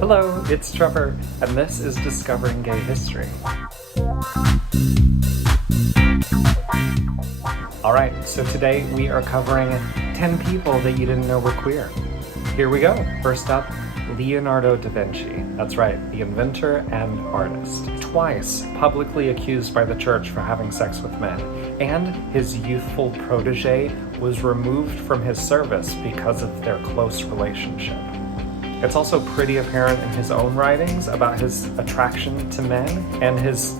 Hello, it's Trevor, and this is Discovering Gay History. Alright, so today we are covering 10 people that you didn't know were queer. Here we go. First up, Leonardo Da Vinci. That's right, the inventor and artist. Twice publicly accused by the church for having sex with men, and his youthful protege was removed from his service because of their close relationship. It's also pretty apparent in his own writings about his attraction to men and his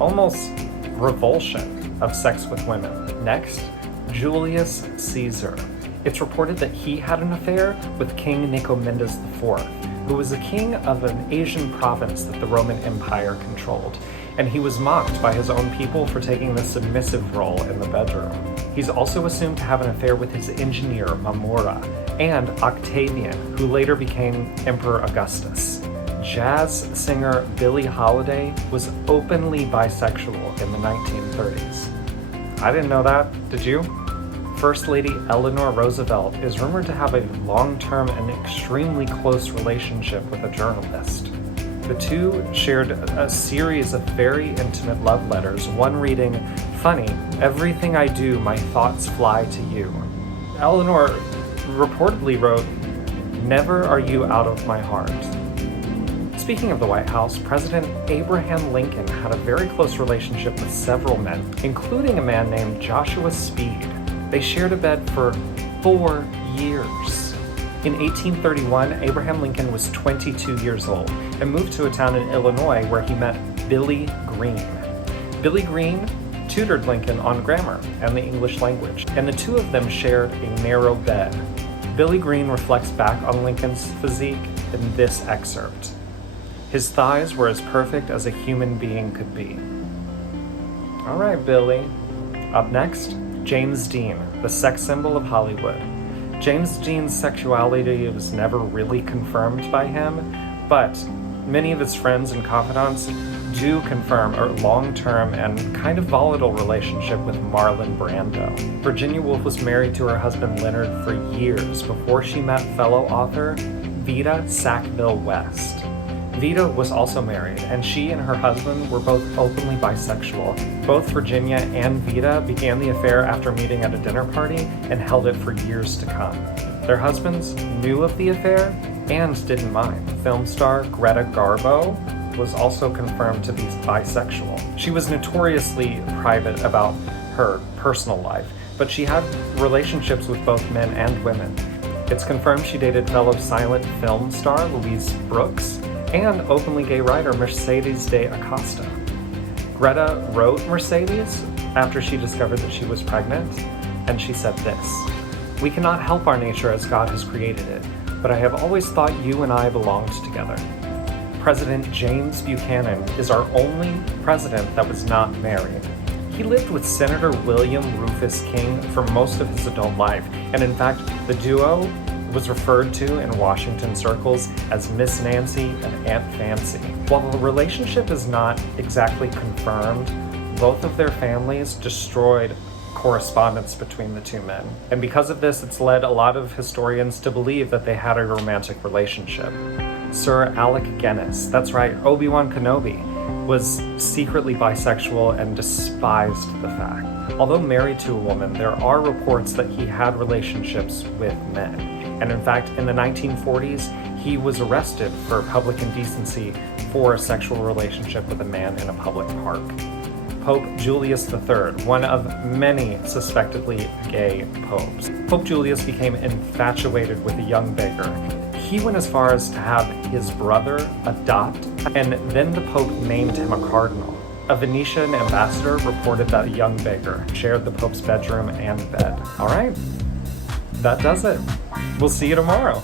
almost revulsion of sex with women. Next, Julius Caesar. It's reported that he had an affair with King Nicomedes IV, who was a king of an Asian province that the Roman Empire controlled, and he was mocked by his own people for taking the submissive role in the bedroom. He's also assumed to have an affair with his engineer, Mamurra, and Octavian, who later became Emperor Augustus. Jazz singer Billie Holiday was openly bisexual in the 1930s. I didn't know that, did you? First Lady Eleanor Roosevelt is rumored to have a long-term and extremely close relationship with a journalist. The two shared a series of very intimate love letters, one reading, "Funny, everything I do, my thoughts fly to you." Eleanor reportedly wrote, "Never are you out of my heart." Speaking of the White House, President Abraham Lincoln had a very close relationship with several men, including a man named Joshua Speed. They shared a bed for 4 years. In 1831, Abraham Lincoln was 22 years old and moved to a town in Illinois where he met Billy Green. Billy Green tutored Lincoln on grammar and the English language, and the two of them shared a narrow bed. Billy Green reflects back on Lincoln's physique in this excerpt. "His thighs were as perfect as a human being could be." All right, Billy. Up next, James Dean, the sex symbol of Hollywood. James Dean's sexuality was never really confirmed by him, but many of his friends and confidants do confirm a long-term and kind of volatile relationship with Marlon Brando. Virginia Woolf was married to her husband Leonard for years before she met fellow author Vita Sackville West. Vita was also married, and she and her husband were both openly bisexual. Both Virginia and Vita began the affair after meeting at a dinner party and held it for years to come. Their husbands knew of the affair and didn't mind. Film star Greta Garbo was also confirmed to be bisexual. She was notoriously private about her personal life, but she had relationships with both men and women. It's confirmed she dated fellow silent film star Louise Brooks and openly gay writer Mercedes de Acosta. Greta wrote Mercedes after she discovered that she was pregnant, and she said this, "We cannot help our nature as God has created it, but I have always thought you and I belonged together." President James Buchanan is our only president that was not married. He lived with Senator William Rufus King for most of his adult life, and in fact, the duo was referred to in Washington circles as Miss Nancy and Aunt Fancy. While the relationship is not exactly confirmed, both of their families destroyed correspondence between the two men. And because of this, it's led a lot of historians to believe that they had a romantic relationship. Sir Alec Guinness, that's right, Obi-Wan Kenobi, was secretly bisexual and despised the fact. Although married to a woman, there are reports that he had relationships with men. And in fact, in the 1940s, he was arrested for public indecency for a sexual relationship with a man in a public park. Pope Julius III, one of many suspectedly gay popes. Pope Julius became infatuated with a young beggar. He went as far as to have his brother adopt, and then the Pope named him a cardinal. A Venetian ambassador reported that a young beggar shared the Pope's bedroom and bed. All right, that does it. We'll see you tomorrow.